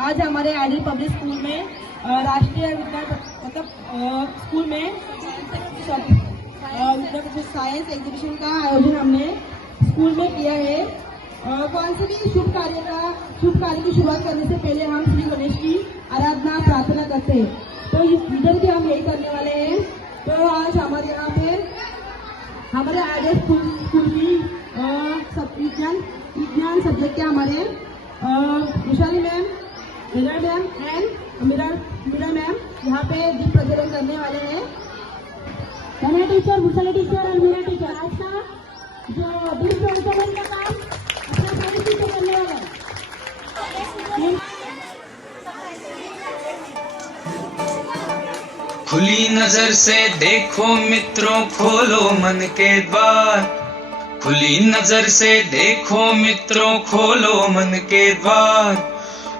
आज हमारे ideal public school में राष्ट्रीय विज्ञान स्कूल में साइंस एग्जीबिशन का आयोजन हमने स्कूल में किया है। कौन से भी शुभ कार्य की शुरुआत करने से पहले हम श्री गणेश की आराधना प्रार्थना करते हैं। तो इधर भी हम यही करने वाले हैं। तो आज हमारे यहाँ पे हमारे आइडियल स्कूल की विज्ञान सब्जेक्ट के हमारे Vishali ma'am, Meera ma'am and Meera ma'am यहाँ पे दीप प्रज्वलन करने वाले हैं। कन्या टीचर, विशाली टीचर और मीरा टीचर आज का जो दीप प्रज्वलन का काम अपना सारी टीचर करने वाले हैं। खुली नजर से देखो मित्रों, खोलो मन के द्वार। खुली नजर से देखो मित्रों, खोलो मन के द्वार।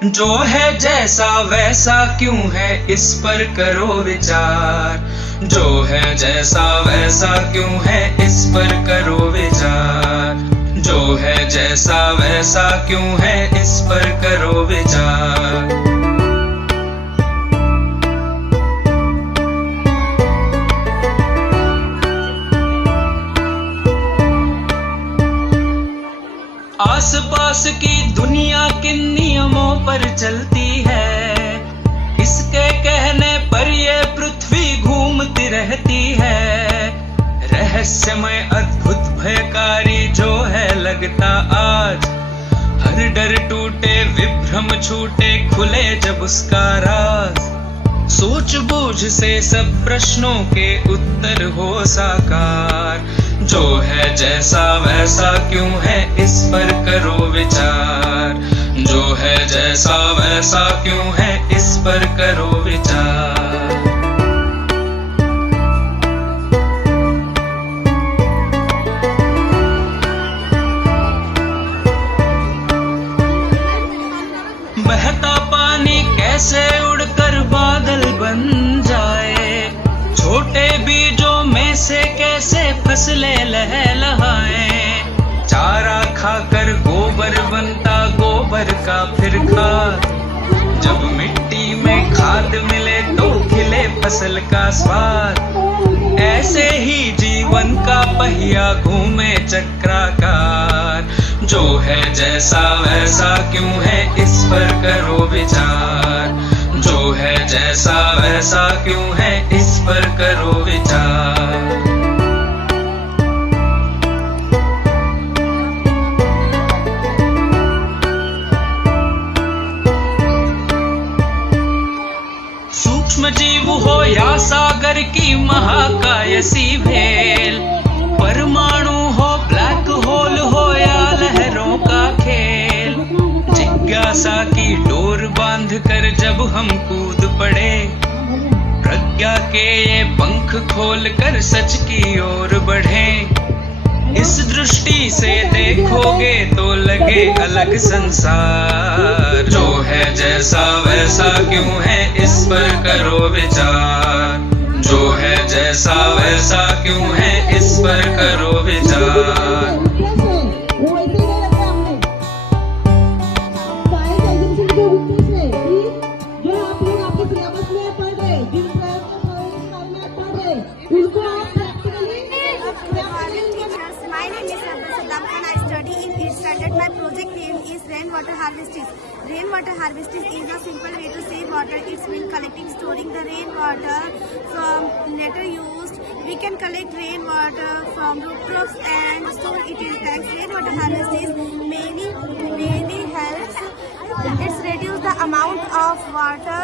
जो है जैसा वैसा क्यों है, इस पर करो विचार। जो है जैसा वैसा क्यों है, इस पर करो विचार। जो है जैसा वैसा क्यों है, इस पर करो विचार। आसपास की दुनिया किन नियमों पर चलती है, इसके कहने पर ये पृथ्वी घूमती रहती है। रहस्यमय अद्भुत भयकारी जो है लगता आज, हर डर टूटे विभ्रम छूटे खुले जब उसका राज। सूझबूझ से सब प्रश्नों के उत्तर हो साकार। जो है जैसा वैसा क्यों है, इस पर करो विचार। जो है जैसा वैसा क्यों है, इस पर करो विचार। बहता पानी कैसे उड़कर बादल बन जाए, छोटे बीजों में से कैसे फसलें लहलहाएं। चारा खाकर गोबर बनता गोबर का फिर खाद, जब मिट्टी में खाद मिले तो खिले फसल का स्वाद। ऐसे ही जीवन का पहिया घूमे चक्राकार। जो है जैसा वैसा क्यों है, इस पर करो विचार। जो है जैसा वैसा क्यों है, इस पर करो विचार। सूक्ष्म जीव हो या सागर की महाकायसी भेल, परमाणु हो ब्लैक होल हो या लहरों का खेल। जिज्ञासा की डोर बांध कर जब हम कूद पड़े, प्रज्ञा के ये पंख खोल कर सच की ओर बढ़े। इस दृष्टि से देखोगे तो लगे अलग संसार। जो है जैसा वैसा क्यों है, इस पर करो विचार। जो है जैसा वैसा क्यों है, इस पर करो विचार। My project name is rainwater harvesting. Rainwater harvesting is a simple way to save water. It's mean collecting, storing the rainwater from later used. We can collect rainwater from rooftops and store it in tanks. Rainwater harvesting many helps. It's reduce the amount of water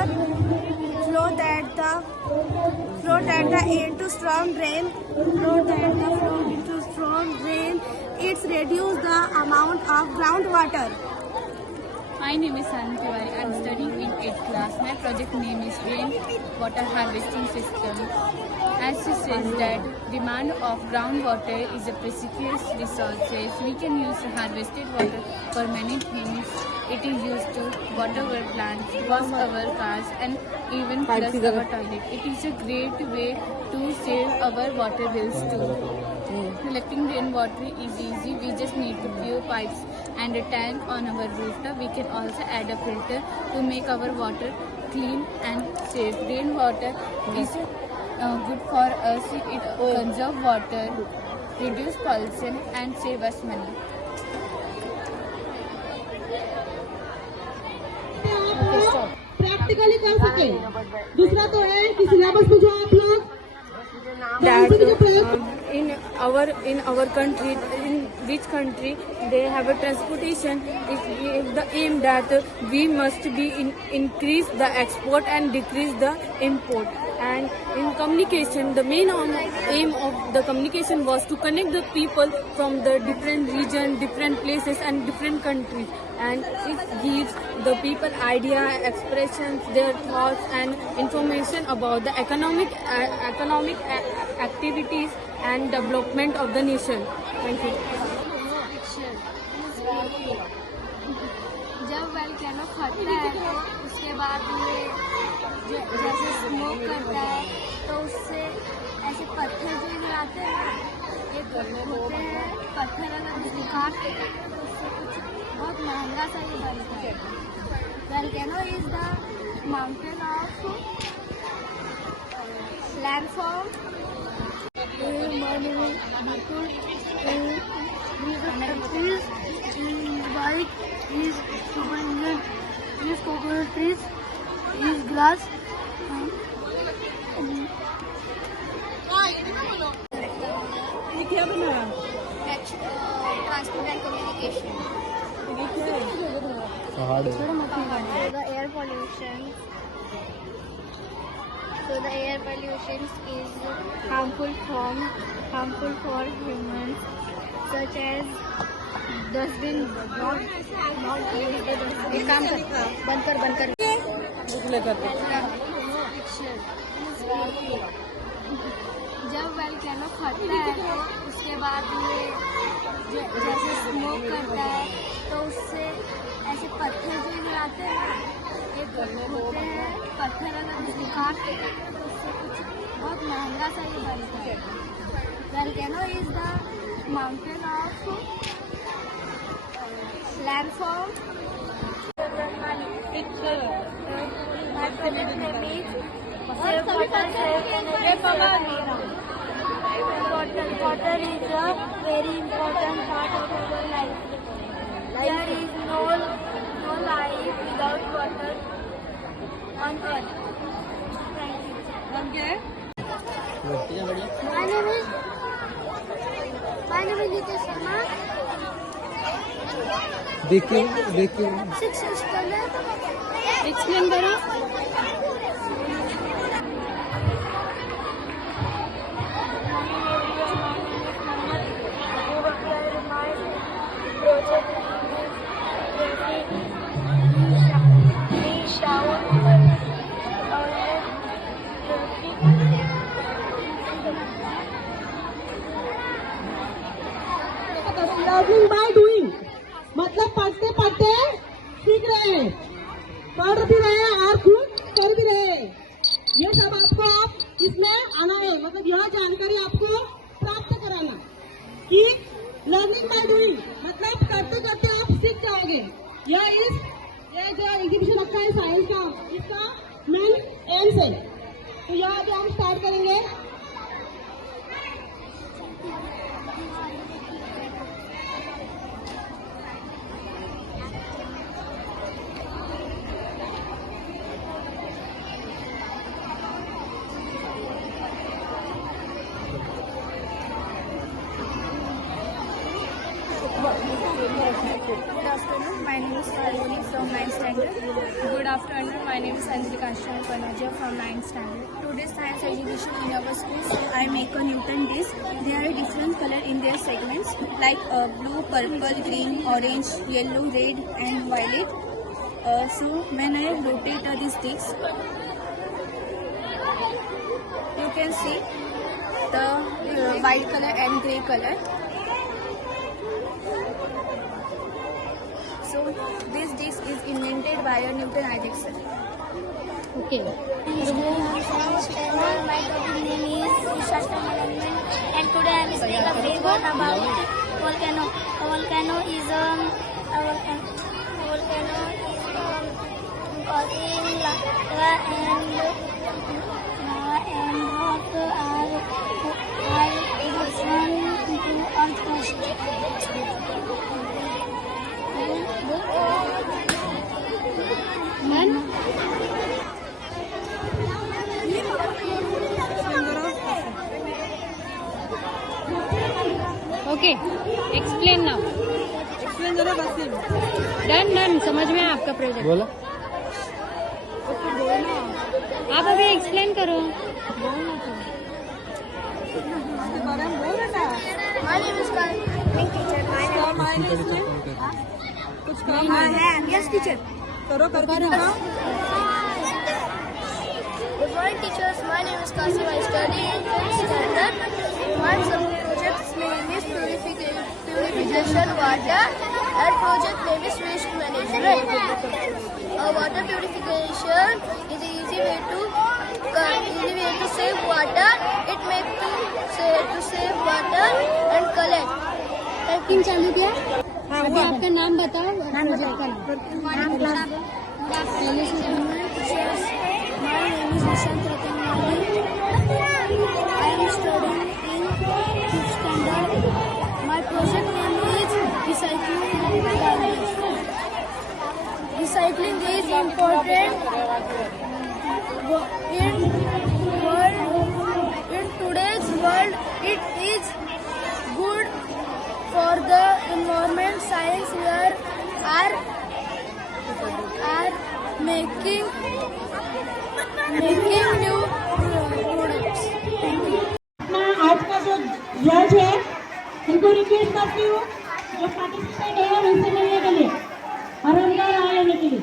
flow that the into strong rain. It's reduce the amount of groundwater. My name is Sanu Tiwari. I am studying in 8th class. My project name is Rainwater Harvesting System. As it says that demand of groundwater is a precious resource. We can use harvested water for many things. It is used to water our plants, wash our cars, and even plus our toilet. It is a great way to save our water bills too. Collecting rainwater is easy. We just need to few pipes and a tank on our rooftop. We can also add a filter to make our water clean and safe. Rainwater is good for us. It conserves water, reduce pollution and save us money. Practically कर सके। दूसरा तो है कि सिलेबस में जो आप लोग in our country, in which country they have a transportation, is the aim that we must be increase the export and decrease the import. And in communication, the main aim of the communication was to connect the people from the different region, different places and different countries, and it gives the people idea, expressions, their thoughts and information about the economic activities and development of the nation. Thank you. जब वोल्केनो फटता है तो उसके बाद ये जैसे स्मोक करता है तो उससे ऐसे पत्थर जो इधर आते हैं ये होते हैं पत्थर, अगर उसको काट देते हैं तो उससे कुछ बहुत महंगा सा ये बनता है। Volcano is the mountain of landform. Is super Indian, is coconut trees, is grass. क्या बना? Transport and communication. So the air pollution. So the air pollution is harmful for humans, such as dustbin not use the dustbin. एक काम कर बंद कर जब वोल्केनो फटता है तो उसके बाद ये जैसे स्मोक करता है तो उससे ऐसे पत्थर जो इधर आते हैं ये होते हैं पत्थर, अगर उसको काट देते हैं तो उससे कुछ बहुत महंगा सा ये बनता है। Volcano is the mountain of landform. Water is a very important part of our life. There is no life without water on earth. Thank you. My name is Nitish Sharma. देखिए एक्सप्लेन करो। लर्निंग बाय डूइंग मतलब पढ़ते पढ़ते सीख रहे हैं, पढ़ भी रहे हैं और खुद कर भी रहे हैं। ये सब आपको आप इसमें आना है, मतलब यह जानकारी आपको प्राप्त कराना कि लर्निंग बाय डूइंग मतलब करते करते आप सीख जाओगे। ये जो एग्जीबिशन रखा है साइंस का, इसका मेन एम है। तो यह अभी हम स्टार्ट करेंगे। Good afternoon, my name is Falguni from 9th standard. Good afternoon, my name is Anjali Kashyan Panaja from 9th standard. Today's science exhibition in our school, so I make a Newton disc. There are different colors in their segments like blue, purple, green, orange, yellow, red and violet. So when I rotate this disc, you can see the white color and grey color. So this disc is invented by Newton Isaacson. Okay. My topic name is disaster management, and today I am speaking a brief word about volcano. A volcano is causing lava and rock are eruption into earth crust. Okay. Explain now. Explain करो वसीम। डन समझ में आया आपका प्रोजेक्ट। बोला आप अभी एक्सप्लेन करो। इसके बारे में बोल बेटा। My name is Karthik teacher. My name में कुछ काम I am yes teacher. करो करके दिखाओ। Good morning teachers. My name is Kasim. I study in 5th standard. My project's name is purification water. Our project name is waste management. Water purification is an easy way to save water. It makes to save water and collect. Typing चालू किया? अभी आपका नाम बताओ। प्रोजेक्ट का नाम। My name is Nishant Ratanwali. I am studying in 5th standard. My project name is recycling. Recycling is important in today's world. It is good for the environment. Science here are making new products. अपना आज का जो जज है उनको रिक्वेस्ट करती हूँ जो पार्टिसिपेंट है उनसे मिलने के लिए और उनका राय लेने के लिए।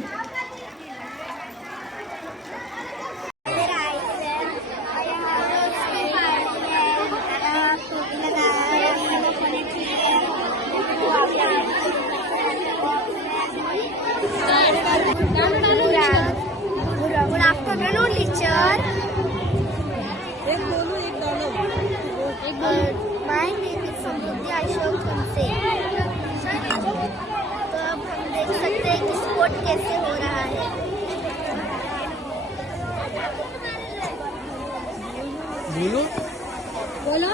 Good afternoon, teacher. एक बोलो एक डालो। My name is Samruddhi Ashok Khamse. तो अब हम देख सकते हैं कि स्पोर्ट कैसे हो रहा है। बोलो।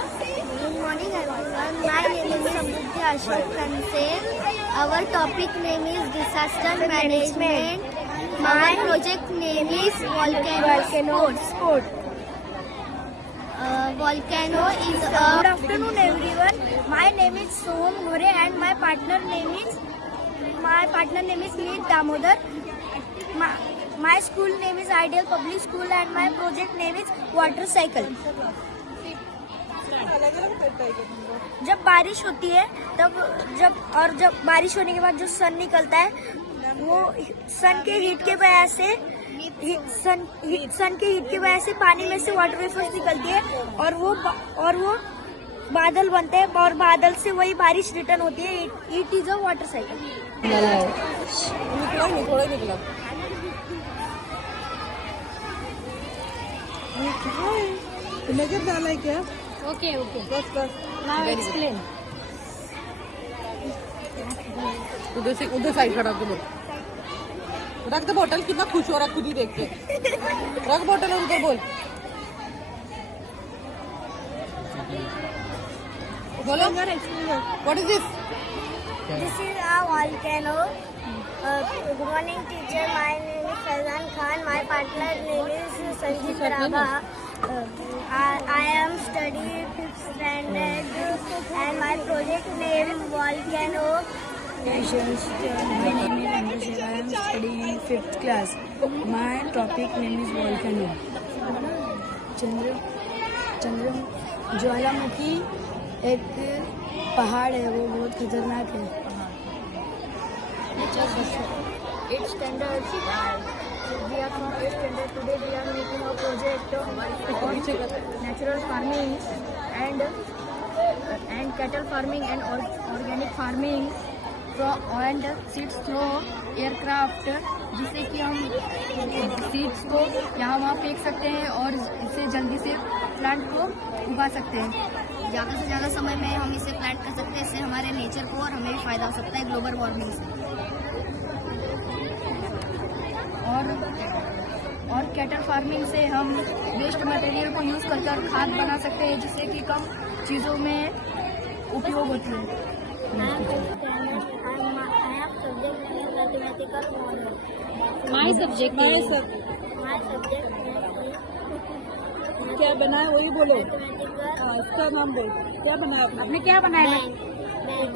Good morning everyone. My name is Samruddhi Ashok Khamse. Our topic name is disaster management. My project name is volcano sport. Volcano is a... Good afternoon everyone. My name is Soham Ghore and my partner name is Neet Damodar. My school name is Ideal Public School and my project name is water cycle. जब बारिश होती है जब बारिश होने के बाद जो सन निकलता है वो सन के हीट के वजह से पानी में से वाटर वेपर्स निकलती है और वो बादल बनते हैं और बादल से वही बारिश रिटर्न होती है। It is a water cycle. नजर डाला है क्या? Okay okay. बस नाउ एक्सप्लेन। उधर साइड खड़ा के बोल रख दे बोतल। कितना खुश हो रहा खुद ही देख के। रख बोतल और उधर बोल। बोलो what is this? This is a volcano. Good morning teacher. My name is Faizan Khan. My partner name is Sanjeev Raba. I am studying 5th standard and my project name volcano. My name is Andrew. I am studying in 5th class. My topic name is volcano. चंद्रम ज्वालामुखी एक पहाड़ है, वो बहुत खतरनाक है। 8th standard. We are from 8th standard. Today we are making a project on natural farming and cattle farming and organic farming and seeds through aircraft जिससे कि हम सीड्स को यहाँ वहाँ फेंक सकते हैं और इससे जल्दी से प्लांट को उगा सकते हैं। ज़्यादा से ज़्यादा समय में हम इसे प्लांट कर सकते हैं। इससे हमारे नेचर को और हमें भी फ़ायदा हो सकता है ग्लोबल वार्मिंग से। और कैटल फार्मिंग से हम वेस्ट मटेरियल को यूज़ कर खाद बना सकते हैं, जिससे कि कम चीज़ों में उपयोग होती है। माय सब्जेक्ट क्या बनाया वही बोलो। इसका नाम बोल, क्या बनाया आपने? क्या बनाया?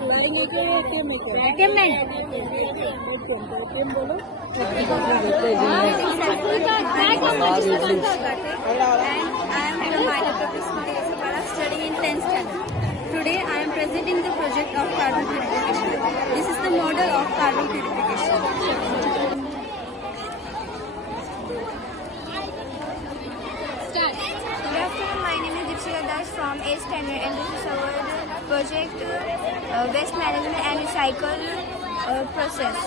लाएंगे कि एटीएम में? एटीएम नहीं, एटीएम बोलो। Studying in 10th standard. Today I am presenting the project of carbon purification. This is the model of carbon purification. Good afternoon, my name is Dipshika Das from 8th standard and this is our project waste management and recycle process.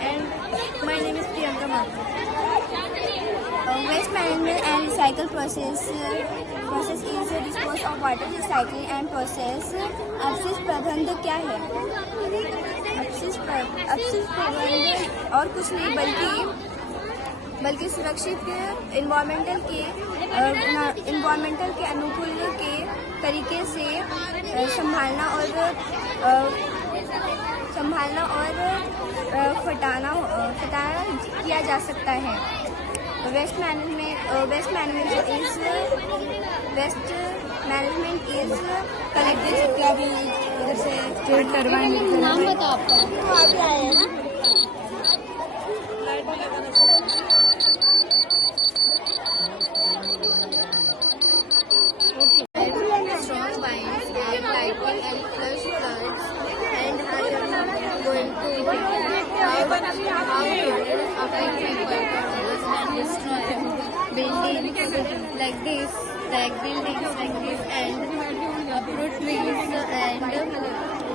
And my name is Priyanka Mathur. Waste management and recycle process is dispose of water recycling and process. अपशिष्ट प्रबंधन क्या है? अपशिष्ट प्रबंधन और कुछ नहीं बल्कि सुरक्षित इन्वायरमेंटल के अनुकूल के तरीके से संभालना और फटाना किया जा सकता है। Waste management is collecting। क्या भी इधर से स्टेट टर्बाइन नाम बताओ आपका। अभी आया ना। Strong winds and lightning and flash floods and how going to affect people and destroy buildings like this and uproot trees and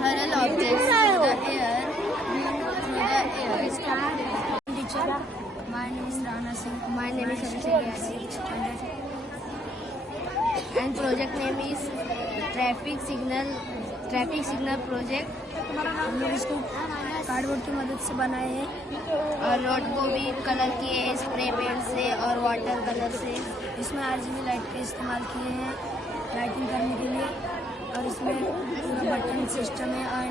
hurl objects through the air. My name is Rana Singh. My name is Abhishek. And project name is traffic signal project. हम लोग इसको कार्डबोर्ड की मदद से बनाए हैं और रोड को भी कलर किए हैं स्प्रे पेंट से और वाटर कलर से। इसमें RGB लाइट के इस्तेमाल किए हैं लाइटिंग करने के लिए और इसमें पूरा बटन सिस्टम है और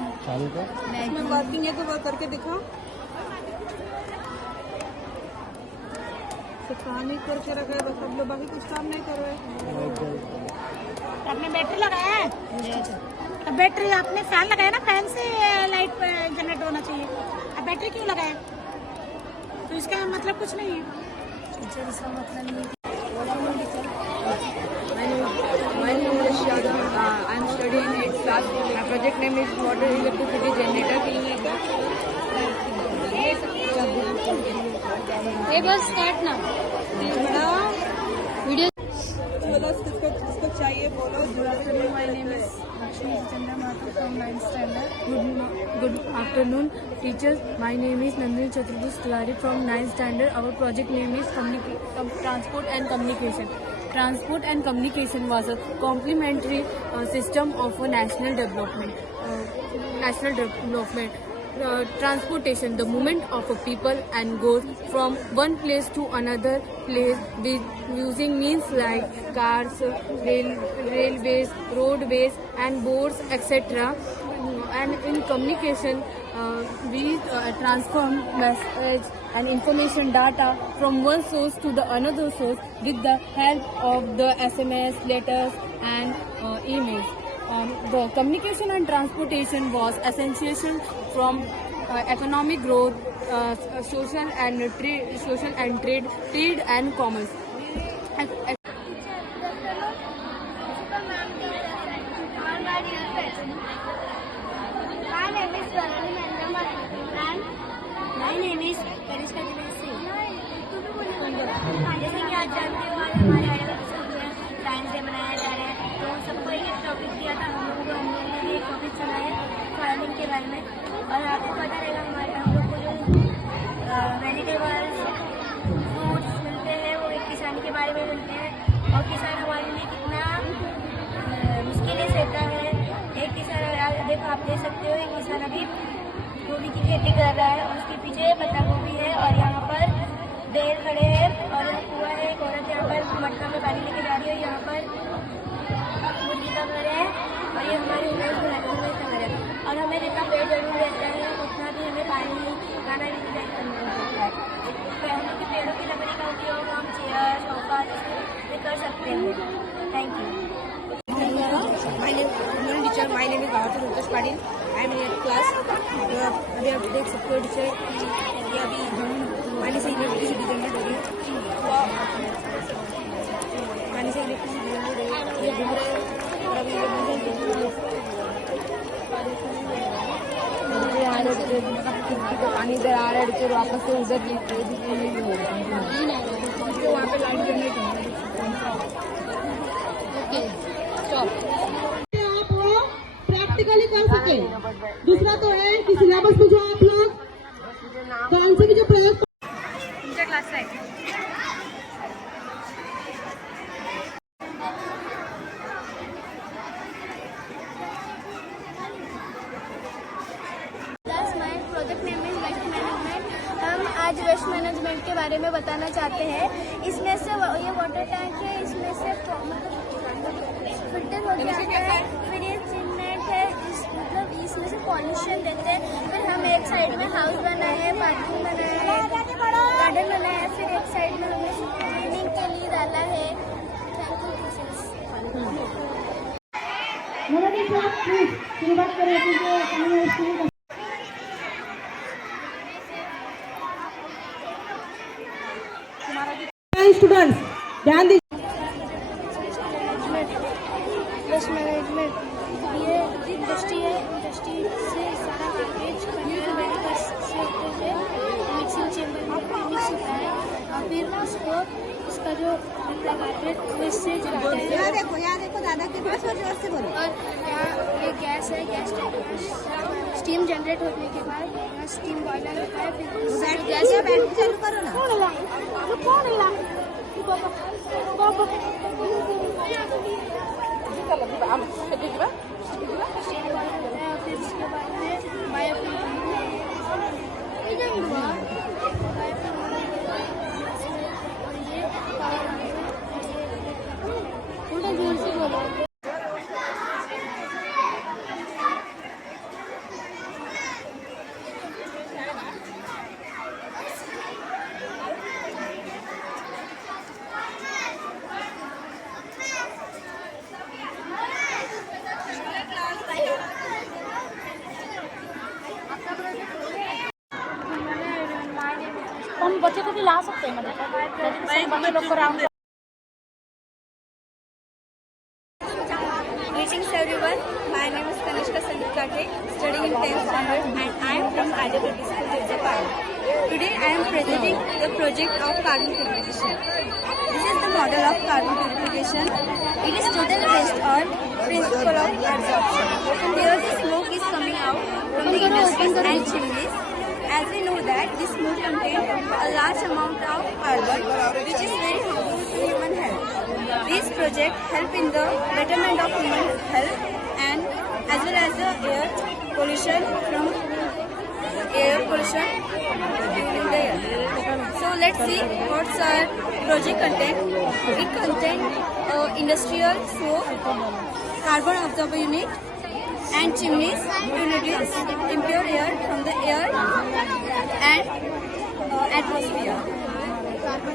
वर्किंग है तो वो करके दिखाओ। पानी करके रखा है बस, अब लोग बाकी कुछ काम नहीं कर रहे। आपने बैटरी लगाया है? तो बैटरी आपने फैन लगाया ना, फैन से लाइट जनरेट होना चाहिए। अब बैटरी क्यों लगाया? तो इसका मतलब कुछ नहीं है। टीचर इसका मतलब नहीं है। My name is Shada. I am studying in 8th class. My project name is water electricity generator. ये बस स्टार्ट ना वीडियो। बोलो किसको चाहिए बोलो। My name is Lakshmi Chandra Mathur from 9th standard. Good afternoon, teachers. My name is Nandini Chaturvedi Tiwari from 9th standard. Our project name is Transport and Communication. Transport and communication was a complementary system of a national development. Transportation, the movement of a people and goods from one place to another place with using means like cars, railways, roadways and boats, etc. And in communication, we transform message and information data from one source to the another source with the help of the SMS, letters and emails. The communication and transportation was essential from economic growth, social and trade and commerce. My name is Karishka Dinesh Singh. जैसे कि आज जानते हो आज हमारे आने science day मनाया जा रहा है, तो सबको एक टॉपिक दिया था। हम लोगों ने एक टॉपिक चुना है ट्रैवलिंग के बारे में। और आपको पता रहेगा हम लोग को जो वेजिटेबल्स फ्रूट्स मिलते हैं, वो एक किसान के बारे में मिलते हैं और किसान हमारे लिए कितना मुश्किलें सहता है। एक किसान, देखो आप देख सकते हो, एक किसान अभी गोभी की खेती कर रहा है और उसके पीछे पत्ता गोभी है और यहाँ पर बैल खड़े हैं और यहाँ कुआं है। एक औरत यहाँ पर मटका में पानी लेके जा रही है। यहाँ पर मुर्गी का घर है और ये हमारे घर है और हमें जितना पेड़ जरूर रहता है उतना भी हमें पानी खाना भी करना होता है। पहले के पेड़ों की लकड़ी का उपयोग हम चेयर सोफा में कर सकते हैं। Thank you. My name is Bhavati Rupesh Padil. I am in 8th class. अभी आप देख सकते हो टीचर ये अभी पानी से इलेक्ट्रिसिटी जनरेट हो रही है। पानी से इलेक्ट्रिसिटी जनरेट हो रही है, ये घूम रहे हैं और अभी पानी इधर आ रहा है टीचर वापस से उधर तो वहाँ पे लाइट जनरेट हो रही है। आप वो प्रैक्टिकली कर सके। दूसरा तो है कि सिलेबस में जो आप लोग कौन से भी जो प्रयोग क्लास है my project name is waste management. हम आज वेस्ट मैनेजमेंट के बारे में बताना चाहते हैं। इसमें से ये वाटर टैंक है, इसमें से फिल्टर हो जाता है, फिर ये सीमेंट है, मतलब इसमें से पॉल्यूशन देते हैं। फिर हम एक साइड में हाउस बनाए हैं, पार्किंग बनाया है, गार्डन बनाया है, फिर एक साइड में हमने क्लीनिंग के लिए डाला है। Thank you. शुरुआत करें। स्टूडेंट्स ध्यान दीजिए। वेस्ट मैनेजमेंट ये इंडस्ट्री है, इंडस्ट्री से सारा गार्बेज से होते हुए मिक्सिंग चेम्बर में मिक्स होता है और फिर उसको उसका जो गार्बेज वो इससे जलाते हैं। यहाँ देखो दादा के पास और जोर से बोलो। और यहाँ ये गैस है, गैस टैंक स्टीम जनरेट होने के बाद यहाँ स्टीम बॉयलर होता है। फिर गैस चालू करो ना। फिर उसके बाद में बायोफ्यूल थोड़ा जोर से बोलो। हम बच्चे को भी ला सकते हैं, मतलब बच्चे लोग को round. Greetings everyone, my name is Kanishka Sandikate, studying in 10th standard and I am from IJP School, Vijayapada. Today I am presenting the project of carbon purification. This is the model of carbon purification. It is totally based on principle of absorption. Here the smoke is coming out from the industries and chimneys. As we know that this smoke contains a large amount of carbon which is very harmful to human health. This project help in the betterment of human health and as well as the air pollution in the air. So let's see what's our project content. It contains industrial smoke, carbon absorber unit and chimneys to reduce impure air from the air and atmosphere.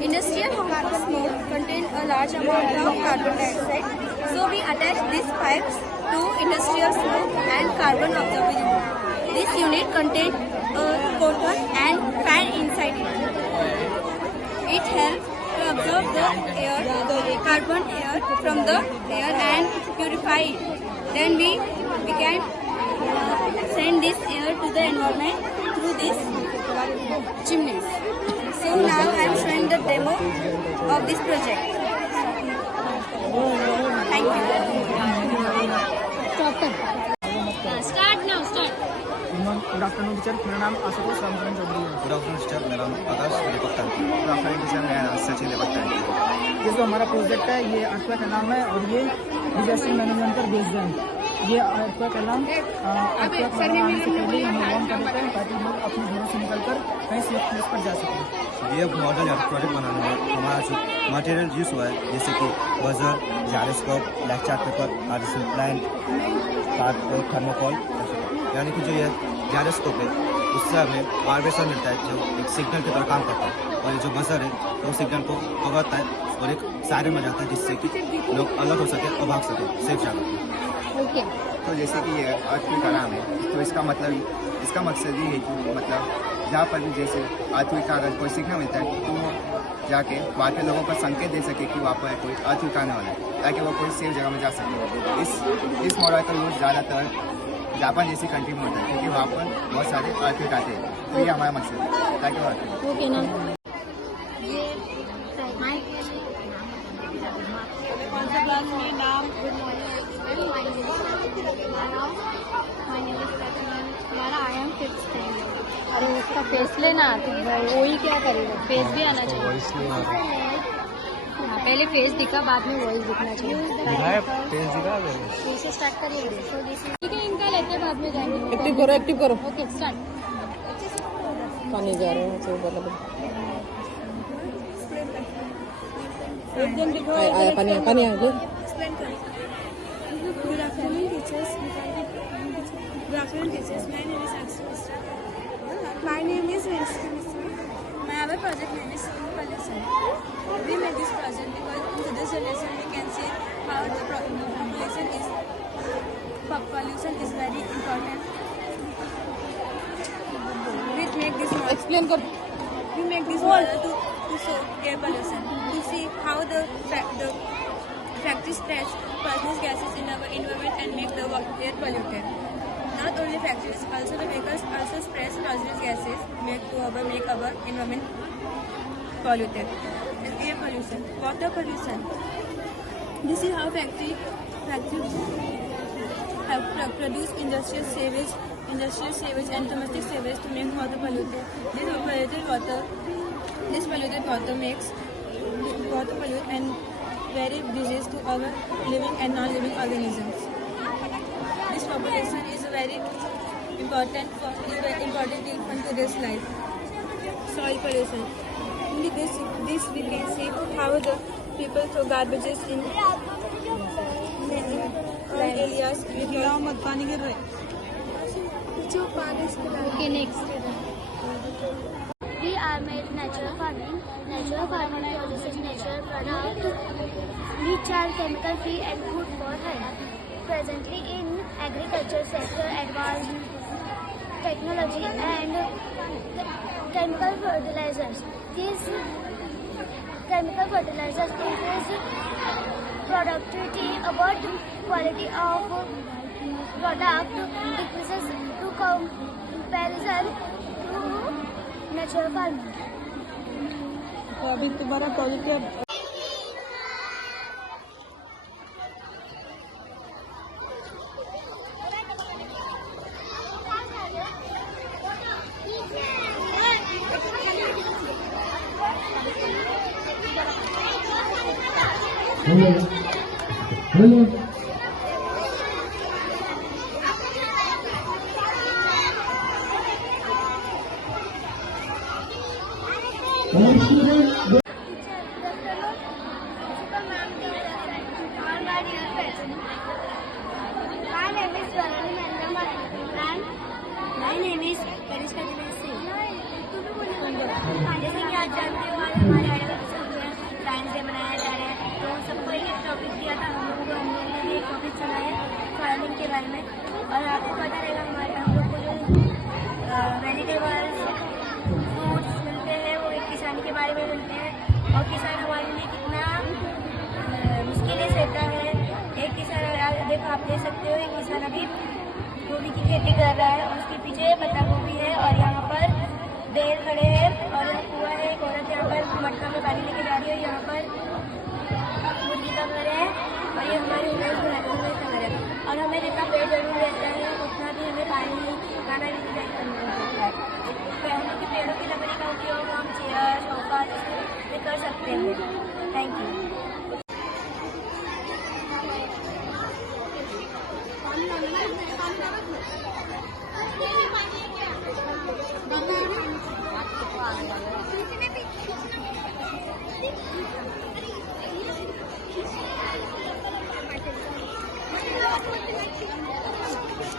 Industrial harmful smoke contains a large amount of carbon dioxide, so we attach these pipes to industrial smoke and carbon absorber unit. This unit contains a cotton and fan inside it. It helps to absorb the carbon air from the air and purify it. Then we can send this air to the environment through these chimneys. So now I am showing the demo of this project. Thank you. Start now, start. Good afternoon teacher, मेरा नाम आशुतोष रामचंद्र चौधरी है। Good afternoon teacher, मेरा नाम आकाश दीपक Tanti. Good afternoon teacher, मेरा नाम सचिन दीपक तांती। ये जो हमारा प्रोजेक्ट है ये अर्थक्वेक अलार्म है और ये डिजास्टर मैनेजमेंट पर बेस्ड है। ये अर्थक्वेक अलार्म अर्थक्वेक आने से पहले हमें वार्न कर देता है ताकि लोग अपने घरों से निकलकर कहीं सेफ प्लेस पर जा सकें। ये मॉडल या प्रोजेक्ट बनाने में हमारा जो मटेरियल यूज हुआ है जैसे कि buzzer, gyroscope, black chart paper, artificial plant, card, thermocol, यानी कि जो ये जायरोस्कोप है उससे हमें वाइब्रेशन मिलता है जो एक सिग्नल की तरह काम करता है, और ये जो बजर है वो सिग्नल को पकड़ता है और एक सायरन में जाता है जिससे कि लोग अलग हो सके और भाग सके सेफ जगह। ओके। तो जैसे कि ये अर्थक्वेक अलार्म है तो इसका मकसद ये है कि मतलब जहाँ पर भी जैसे अर्थक्वेक का अगर कोई सिग्नल मिलता है तो वो जाके वहाँ के लोगों को संकेत दे सके कि वहाँ पर कोई अर्थक्वेक आने वाला है ताकि वो कोई सेफ जगह में जा सके। इस मॉडल का यूज ज़्यादातर जापान जैसी कंट्री में होता है क्योंकि वहाँ पर बहुत सारे अर्थक्वेक आते हैं। तो ये हमारा मकसद है ताकि वो ओके ना। कौन सा क्लास में नाम? अरे उसका फेस लेना तो वो ही क्या करेगा, फेस भी आना चाहिए। हाँ, पहले फेस दिखा बाद में वॉइस दिखना चाहिए। फेस से स्टार्ट करिए। ठीक है, इनका लेते बाद में जाएंगे। एक्टिव करो। Okay start. पानी जा रहे हैं तो बराबर आया पानी आ गया। Good afternoon, teachers. Good afternoon, teachers. My name is Akshay Mishra. My name is Venshika Mishra. Our project name is Pollution. We made this project because in today's generation we can see how the pollution is very important. We make this model. Explain कर। We make this model to show air pollution, to see how the factory spreads poisonous gases in our environment and make the air polluted. Not only factories, also the vehicles also spread poisonous gases, make our environment polluted. Air pollution, water pollution. This is how factories have produced industrial sewage and domestic sewage to make water polluted. This polluted water makes water pollute and very disease to our living and non-living organisms. This population is very important in today's life. Soil pollution. In this we can see how the people throw garbages in areas. पानी गिर रहा है। Okay, next. We are made natural farming. Natural farming produces natural products which are chemical free and good for health. Presently in agriculture sector, advanced technology and chemical fertilizers. These chemical fertilizers increase productivity, but quality of product decreases to comparison to natural farming. तो अभी तुम्हारा प्रोजेक्ट है My name is Bharani Nandamani and my name is Karishka Dilesi. जैसे कि आज जानते हो आज हमारे साइंस डे मनाया जा रहा है, तो सबको एक टॉपिक दिया था। हम लोगों को हमने एक टॉपिक सुना है फार्मिंग के बारे में, और आपको पता रहेगा हम लोग को जो वेजिटेबल्स फ्रूट्स मिलते हैं वो एक किसानी के बारे में मिलते हैं, और किसान हमारे लिए कितना मुश्किलें सहता है। एक किसान देखो आप देख सकते हो, एक किसान अभी गोभी की खेती कर रहा है और उसके पीछे पत्ता गोभी है, और यहाँ पर बैल खड़े हैं और यहाँ कुआं है। एक औरत यहाँ पर मटका में पानी लेके जा रही है, यहाँ पर मुर्गी का घर है, और ये हमारे घर है। और हमें जितना पेड़ जरूर रहता है उतना भी हमें पानी खाना भी करना है। Thank you.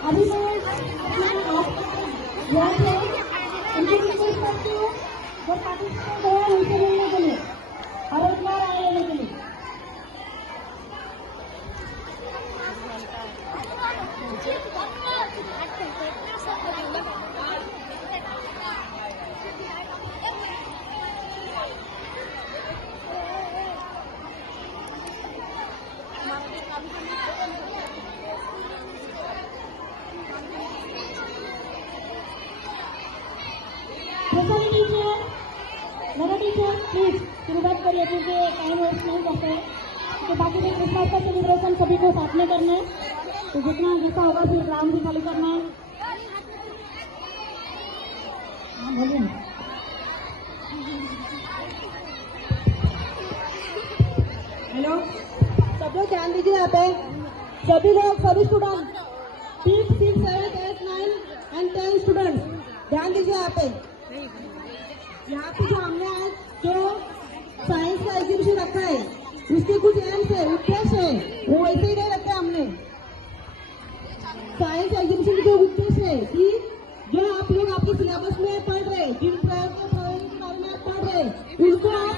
अभी मैं यहाँ से उनकी रिक्वेस्ट करती हूँ जो पार्टिसिपेंट है उनसे मिलने के लिए और एक बार आए लेने के लिए। मेरा टीचर प्लीज शुरुआत करिए क्योंकि टाइम वेस्ट नहीं करते हैं। तो बाकी भी क्रिसमस का सेलिब्रेशन सभी को साथ में करना है, तो जितना जैसा होगा फिर ग्राउंड भी खाली करना है। हाँ बोलिए। हेलो, सब लोग ध्यान दीजिए यहाँ पे, सभी लोग सभी स्टूडेंट 5, 6, 7, 8, 9 एंड 10 स्टूडेंट्स ध्यान दीजिए यहाँ पे। यहाँ पे जो हमने आज जो साइंस का एग्जीबिशन रखा है उसके कुछ एम्स है, उद्देश्य है, वो वैसे ही नहीं रखे हमने। साइंस एग्जीबिशन के जो उद्देश्य है कि जो आप लोग आपके सिलेबस में पढ़ रहे, जिन प्रयोग के बारे में आप पढ़ रहे, उनको आप